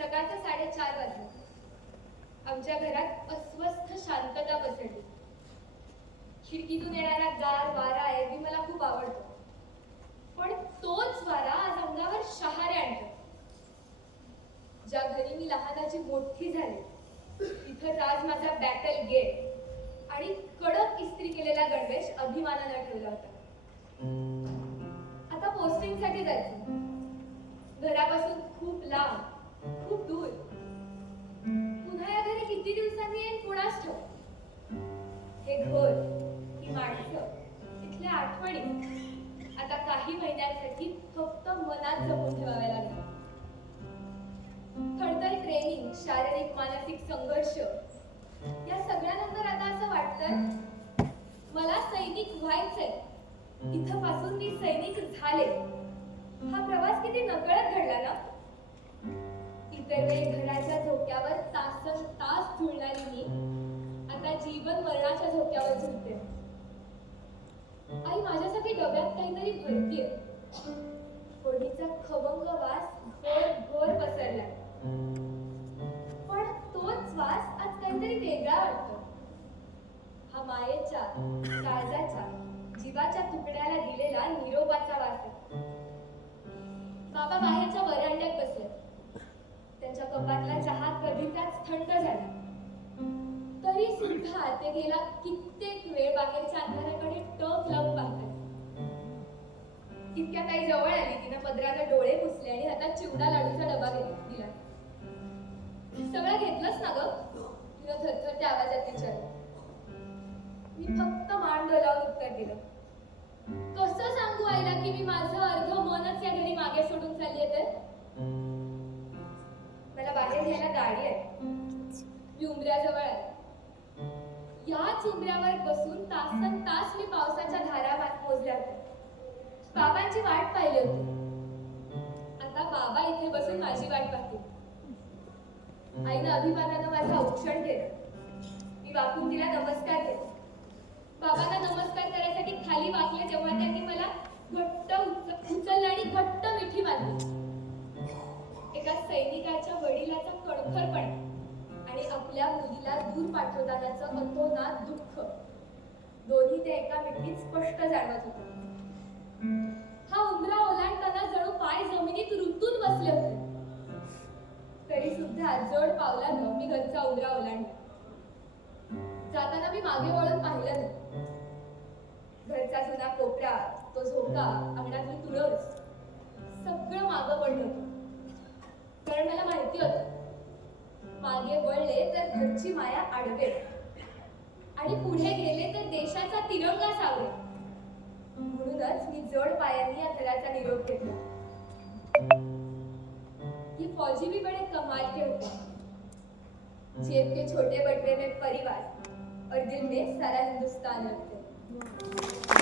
सकाळचे 4:30 वाजले. आमच्या घरात अस्वस्थ शांतता पसरली. खिडकीतून येणारा गार वारा एरवी मला खूप आवडतो, पण तोच वारा आज अंगावर शहारे आणतो. ज्या घरी मी लहानाची मोठी झाले तिथंच आज माझा बॅटल गेट आणि कडक इस्त्री केलेला गणवेश अभिमानानं ठेवला होता. आता पोस्टिंगसाठी जायचं. घरापासून खूप लांब, खूप दूर. पुन्हा या घरी किती दिवसांनी येईन कुणास ठाऊक. हे घर, ही माणसं, इथल्या आठवणी आता काही महिन्यांसाठी फक्त मनात जपून ठेवाव्या लागल्या. खडतर ट्रेनिंग, शारीरिक मानसिक संघर्ष या सगळ्यानंतर आता असं वाटतंय मला सैनिक व्हायचंय. इथं पासून मी सैनिक झाले. हा प्रवास किती नकळत घडला ना. इतर वेळी घराच्या झोक्यावर तासन तास झुलणारी मी आता जीवन मरणाच्या झोक्यावर झुलते. आई माझ्यासाठी डब्यात काहीतरी भरतीये. फोडणीचा खवंग वास घोर पसरला, पण तोच वास आज काहीतरी वेगळा वाटतो. हा मायेच्या, काळजाच्या, जीवाच्या तुकड्याला दिलेला निरोपाचा वास आहे. बाबा बाहेरच्या वरांड्यात बसले. त्यांच्या कपातला चहा कधीचाच थंड झाला, तरी सुद्धा ते गेला कित्येक वेळ बाहेरच्या अंधाराकडे टक लावून पाहतात. इतक्या काही जवळ आली तिनं पदराला डोळे पुसले आणि हातात चिवडा लाडूचा डबा दिला. सगळं घेतलंच ना ग, तिनं थरथरत्या आवाजात विचारलं. मी फक्त मान डोलावून उत्तर दिलं. कसं सांगू आईला की मी माझं अर्ध मनच या घरी मागे सोडून चालली आहे. मला बाहेर घ्यायला गाडी आहे. मी उंबऱ्याजवळ आहे. याच उंबऱ्यावर बसून तासन तास मी पावसाच्या धारा मोजल्या होत्या. बाबांची वाट पाहिली होती. आता बाबा इथे बसून माझी वाट पाहतील. आईनं अभिमानानं माझं औक्षण केलं. मी वाकून तिला नमस्कार केला. बाबांना नमस्कार करायसाठी खाली वाकले तेव्हा त्यांनी मला घट्ट उचललं आणि घट्ट मिठी मारली. एका सैनिकाच्या वडिलाचा कणखरपणा आणि आपल्या मुलीला दूर पाठवतानाचं अतोनात दुःख, दोन्ही ते एका मिठीत स्पष्ट जाणवत होते. हा उंबरा ओलांडताना जणू पाय जमिनीत रुतून बसले होते. तरी सुद्धा जड पावलानं मी घरचा उंबरा ओलांडला. जाताना मी मागे वळून पाहिलं नाही. घरचा जुना कोपरा, तो झोका, अंगणातली तुळस, सगळं मागं पडलं होतं. कारण मला माहिती होतं मागे वळले तर घरची माया आडवेल आणि पुढे गेले तर देशाचा तिरंगा सावरेल. म्हणूनच मी जड पायांनी या घराचा निरोप घेतला. ये फौजी भी बड़े कमाल के होते हैं. जेब के छोटे बटवे में परिवार और दिल में सारा हिंदुस्तान रखते हैं.